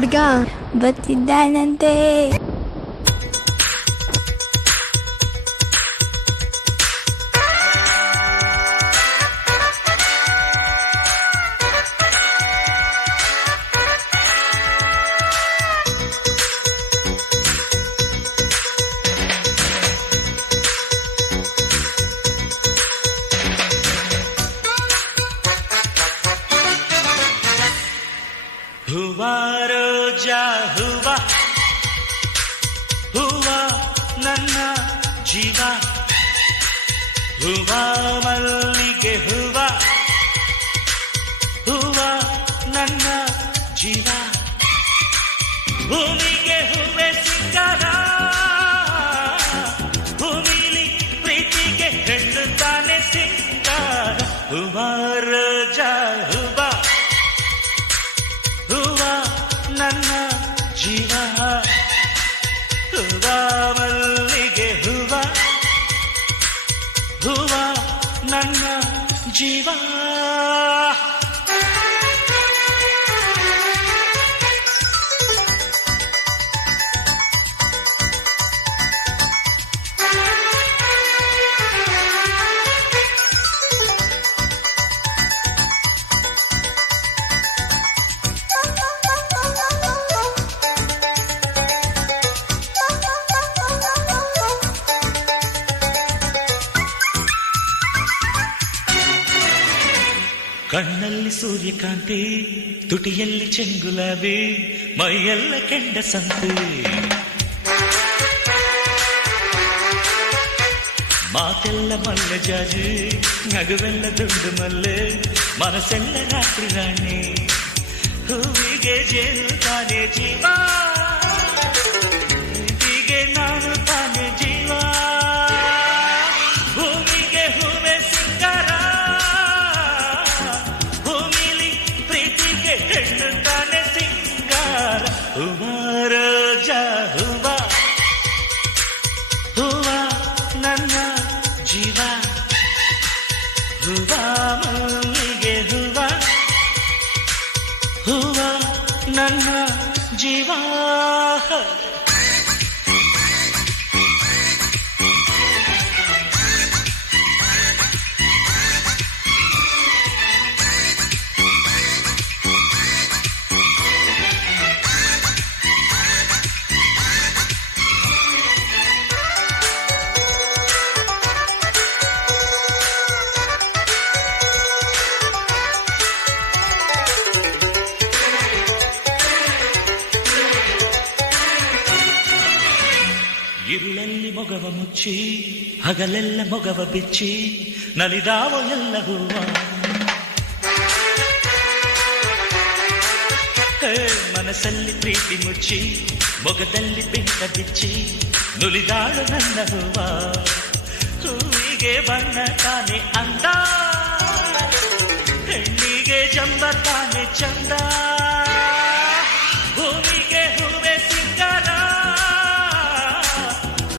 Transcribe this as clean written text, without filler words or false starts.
ಹುಡ್ಗ ಬತ್ತಿದ್ದಾನಂತೆ. ಹೂವಾ ರೋಜಾ ಹೂವಾ ಹೂವಾ ನನ್ನ ಜೀವ, ಹೂವಾ ಮಲ್ಲಿಗೆ ಹೂವಾ ಹೂವಾ ನನ್ನ ಜೀವ, ಭೂಮಿಗೆ ಹೂವೆ ಸಿಂಗಾರ, ಭೂಮಿಲಿ ಪ್ರೀತಿಗೆ ಹೆಣ್ಣು ತಾನೆ ಸಿಂಗಾರ. ಹೂವಾ ರೋಜಾ ಹೂವಾ ಹೂವಾ ನನ್ನ ಜೀವ, ಹೂವಾ ಮಲ್ಲಿಗೆ ಹೂವಾ ಹೂವಾ ನನ್ನ ಜೀವ. ಕಣ್ಣಲ್ಲಿ ಸೂರ್ಯಕಾಂತಿ, ತುಟಿಯಲ್ಲಿ ಚೆಂಗುಲಾಬಿ, ಮೈಯೆಲ್ಲ ಕೆಂಡ ಸಂತೆ, ಮಾತೆಲ್ಲ ಮಲ್ಲೆ ಜಾಜಿ, ನಗುವೆಲ್ಲ ದುಂಡು ಮಲ್ಲೆ, ಮನಸ್ಸೆಲ್ಲ ರಾತ್ರಿ ರಾಣಿ, ಹೂವಿಗೆ ಜೇನು ತಾನೇ ಜೀವ, ಹೀಗೆ ನಾನು ತಾನೇ ಜೀವ, ಭೂಮಿಗೆ ಹೂವೆ ಸಿಂಗಾರ, ಹೆಣ್ಣು ತಾನೆ ಸಿಂಗಾರ. ಹೂವಾ ರೋಜಾ ಹೂವಾ ಹೂವಾ ನನ್ನ ಜೀವ, ಹೂವಾ ಮಲ್ಲಿಗೆ ಹೂವಾ ಹೂವಾ ನನ್ನ ಜೀವ. ಇರುಳಲ್ಲಿ ಮೊಗವ ಮುಚ್ಚಿ, ಹಗಲೆಲ್ಲ ಮೊಗವ ಬಿಚ್ಚಿ, ನಲಿದಾವ ಎಲ್ಲ ಹೂವ, ಮನಸ್ಸಲ್ಲಿ ಪ್ರೀತಿ ಮುಚ್ಚಿ, ಮೊಗದಲ್ಲಿ ಬೆಂಕ ಬಿಚ್ಚಿ, ನುಲಿದಾಳು ನನ್ನ ಹೂವ, ಹೂವಿಗೆ ಬಣ್ಣ ತಾನೆ ಅಂದ, ಹೆಣ್ಣಿಗೆ ಜಂಬ ತಾನೆ ಚಂದ.